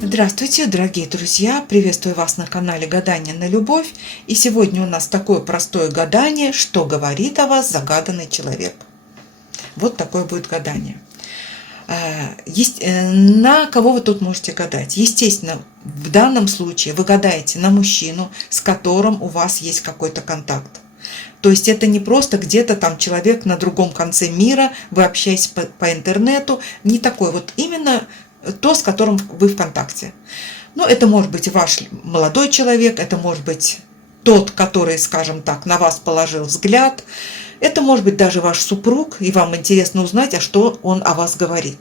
Здравствуйте, дорогие друзья! Приветствую вас на канале Гадание на любовь. И сегодня у нас такое простое гадание, что говорит о вас загаданный человек. Вот такое будет гадание. На кого вы тут можете гадать? Естественно, в данном случае вы гадаете на мужчину, с которым у вас есть какой-то контакт. То есть это не просто где-то там человек на другом конце мира, вы общаетесь по интернету, не такой вот именно то, с которым вы в контакте. Ну, это может быть ваш молодой человек, это может быть тот, который, скажем так, на вас положил взгляд. Это может быть даже ваш супруг, и вам интересно узнать, а что он о вас говорит.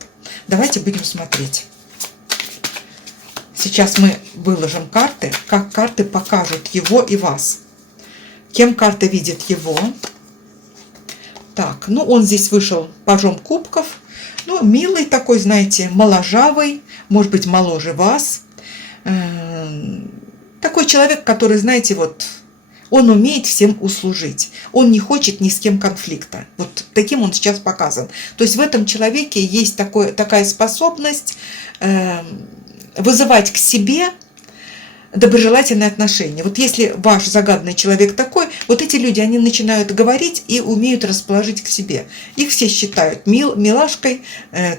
Давайте будем смотреть. Сейчас мы выложим карты, как карты покажут его и вас. Кем карта видит его? Так, ну он здесь вышел пажом кубков. Ну, милый такой, знаете, моложавый, может быть, моложе вас. Такой человек, который, знаете, вот, он умеет всем услужить. Он не хочет ни с кем конфликта. Вот таким он сейчас показан. То есть в этом человеке есть такая способность вызывать к себе доброжелательные отношения. Вот если ваш загаданный человек такой, вот эти люди, они начинают говорить и умеют расположить к себе. Их все считают милашкой,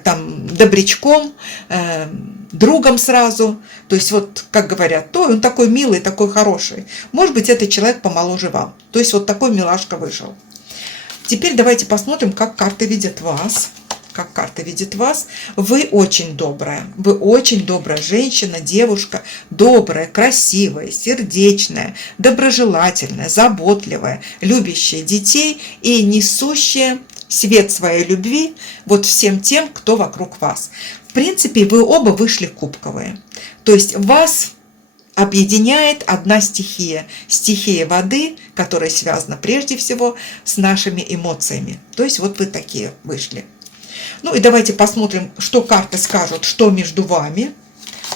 там, добрячком, другом сразу. То есть вот, как говорят, то он такой милый, такой хороший. Может быть, этот человек помоложе вам. То есть вот такой милашка вышел. Теперь давайте посмотрим, как карты видят вас. Как карта видит вас. Вы очень добрая женщина, девушка, добрая, красивая, сердечная, доброжелательная, заботливая, любящая детей и несущая свет своей любви вот всем тем, кто вокруг вас. В принципе, вы оба вышли кубковые. То есть вас объединяет одна стихия. Стихия воды, которая связана прежде всего с нашими эмоциями. То есть вот вы такие вышли. Ну и давайте посмотрим, что карты скажут, что между вами.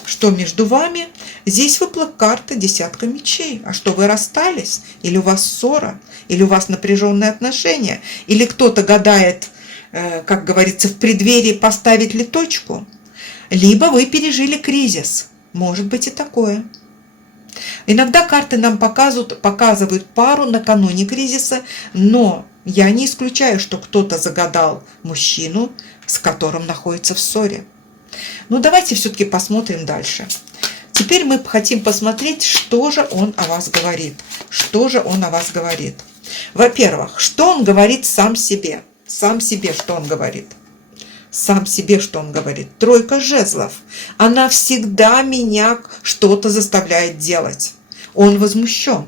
Что между вами. Здесь выпала карта десятка мечей. А что, вы расстались? Или у вас ссора? Или у вас напряженные отношения? Или кто-то гадает, как говорится, в преддверии поставить ли точку? Либо вы пережили кризис. Может быть и такое. Иногда карты нам показывают пару накануне кризиса, но я не исключаю, что кто-то загадал мужчину, с которым находится в ссоре. Ну, давайте все-таки посмотрим дальше. Теперь мы хотим посмотреть, что же он о вас говорит. Что же он о вас говорит? Во-первых, что он говорит сам себе? Сам себе, что он говорит? Сам себе, что он говорит? Тройка жезлов. Она всегда меня что-то заставляет делать. Он возмущен.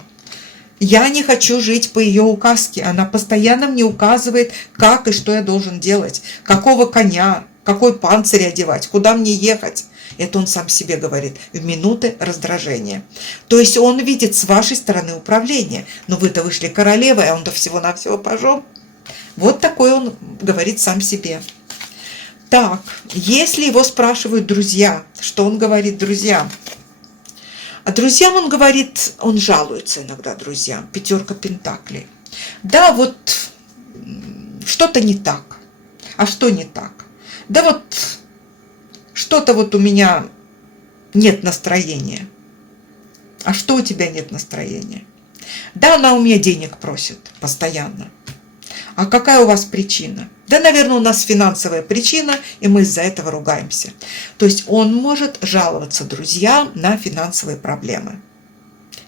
Я не хочу жить по ее указке. Она постоянно мне указывает, как и что я должен делать. Какого коня, какой панцирь одевать, куда мне ехать. Это он сам себе говорит в минуты раздражения. То есть он видит с вашей стороны управление. Но вы-то вышли королевой, а он-то всего-навсего пажом. Вот такой он говорит сам себе. Так, если его спрашивают друзья, что он говорит друзьям? А друзьям он говорит, он жалуется иногда друзьям. Пятерка пентаклей. Да, вот что-то не так. А что не так? Да вот что-то вот у меня нет настроения. А что у тебя нет настроения? Да, она у меня денег просит постоянно. А какая у вас причина? Да, наверное, у нас финансовая причина, и мы из-за этого ругаемся. То есть он может жаловаться друзьям на финансовые проблемы,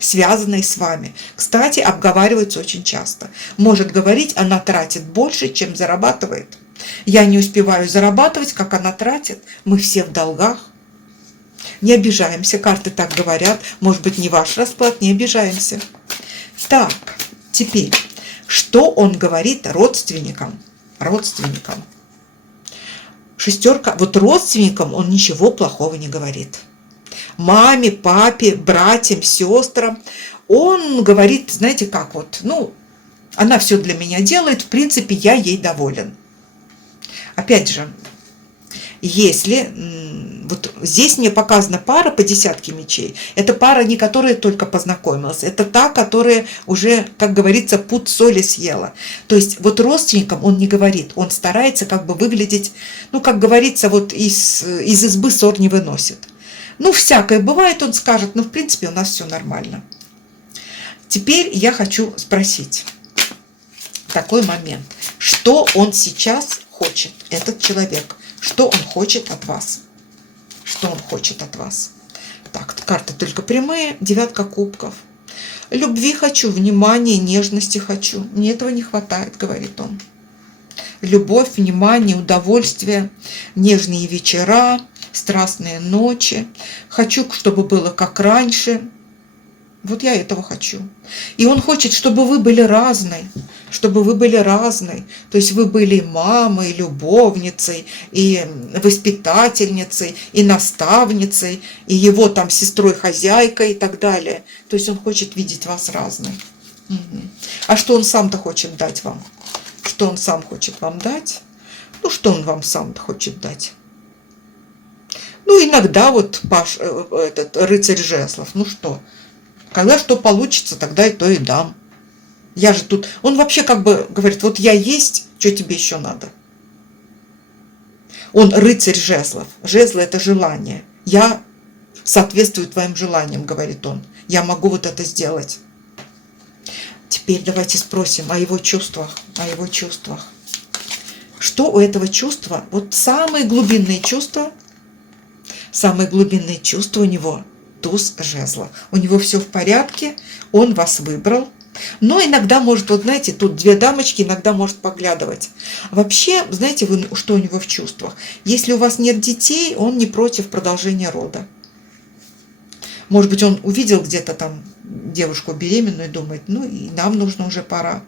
связанные с вами. Кстати, обговариваются очень часто. Может говорить, она тратит больше, чем зарабатывает. Я не успеваю зарабатывать, как она тратит. Мы все в долгах. Не обижаемся, карты так говорят. Может быть, не ваш расклад, не обижаемся. Так, теперь, что он говорит родственникам? Родственникам. Шестерка. Вот родственникам он ничего плохого не говорит. Маме, папе, братьям, сестрам. Он говорит, знаете как вот, ну, она все для меня делает, в принципе, я ей доволен. Опять же, если Вот здесь мне показана пара по десятке мечей. Это пара не которая только познакомилась, это та, которая уже, как говорится, пуд соли съела. То есть вот родственникам он не говорит, он старается как бы выглядеть, ну, как говорится, вот из избы ссор не выносит. Ну, всякое бывает, он скажет, но в принципе у нас все нормально. Теперь я хочу спросить такой момент. Что он сейчас хочет, этот человек? Что он хочет от вас? Что он хочет от вас? Так, карты только прямые, девятка кубков. Любви хочу, внимания, нежности хочу. Мне этого не хватает, говорит он. Любовь, внимание, удовольствие, нежные вечера, страстные ночи. Хочу, чтобы было как раньше. Вот я этого хочу. И он хочет, чтобы вы были разной. Чтобы вы были разной. То есть вы были мамой, любовницей, и воспитательницей, и наставницей, и его там сестрой-хозяйкой и так далее. То есть он хочет видеть вас разной. Угу. А что он сам-то хочет дать вам? Что он сам хочет вам дать? Ну, что он вам сам хочет дать? Ну, иногда вот этот рыцарь жезлов, ну что? Когда что получится, тогда и то и дам. Я же тут... Он вообще как бы говорит, вот я есть, что тебе еще надо? Он рыцарь жезлов. Жезлы – это желание. Я соответствую твоим желаниям, говорит он. Я могу вот это сделать. Теперь давайте спросим о его чувствах. О его чувствах. Что у этого чувства? Вот самые глубинные чувства. Самые глубинные чувства у него – туз жезла. У него все в порядке, он вас выбрал. Но иногда может, вот знаете, тут две дамочки, иногда может поглядывать. Вообще, знаете, вы, что у него в чувствах? Если у вас нет детей, он не против продолжения рода. Может быть, он увидел где-то там девушку беременную и думает, ну и нам нужно уже пора.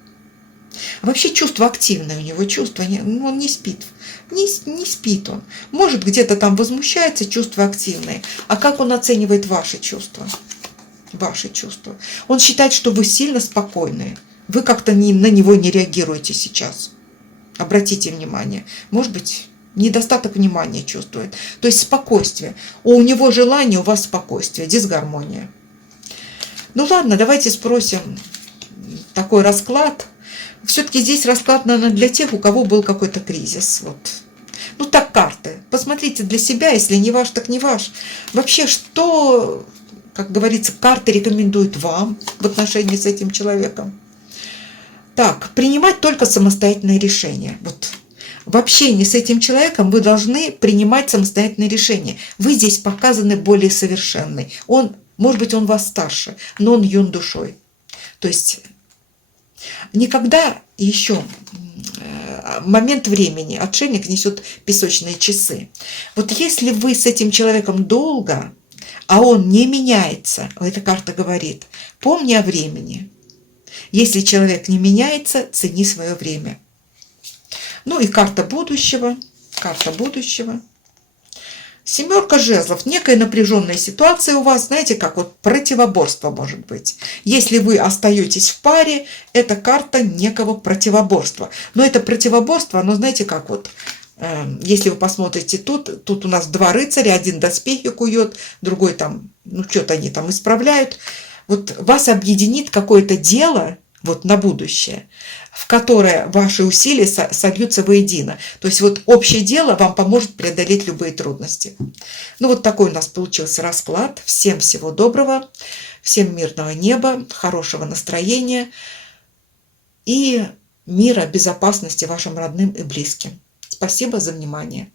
Вообще чувство активное у него, чувство, он не спит. Не спит он. Может, где-то там возмущается, чувства активные. А как он оценивает ваши чувства? Ваши чувства. Он считает, что вы сильно спокойные. Вы как-то на него не реагируете сейчас. Обратите внимание. Может быть, недостаток внимания чувствует. То есть спокойствие. У него желание, у вас спокойствие, дисгармония. Ну ладно, давайте спросим такой расклад. Все-таки здесь расклад, наверное, для тех, у кого был какой-то кризис. Вот. Ну так карты. Посмотрите для себя, если не ваш, так не ваш. Вообще, что, как говорится, карты рекомендуют вам в отношении с этим человеком? Так, принимать только самостоятельные решения. Вот. В общении с этим человеком вы должны принимать самостоятельные решения. Вы здесь показаны более совершенной. Он, может быть, он вас старше, но он юн душой. То есть никогда еще момент времени, отшельник несет песочные часы. Вот если вы с этим человеком долго, а он не меняется, эта карта говорит, помни о времени. Если человек не меняется, цени свое время. Ну и карта будущего. Карта будущего. Семерка жезлов. Некая напряженная ситуация у вас, знаете, как вот противоборство может быть. Если вы остаетесь в паре, это карта некого противоборства. Но это противоборство, оно, знаете, как вот, если вы посмотрите тут у нас два рыцаря, один доспехи кует, другой там, ну что-то они там исправляют. Вот вас объединит какое-то дело, вот на будущее, в которое ваши усилия сольются воедино. То есть вот общее дело вам поможет преодолеть любые трудности. Ну вот такой у нас получился расклад. Всем всего доброго, всем мирного неба, хорошего настроения и мира, безопасности вашим родным и близким. Спасибо за внимание.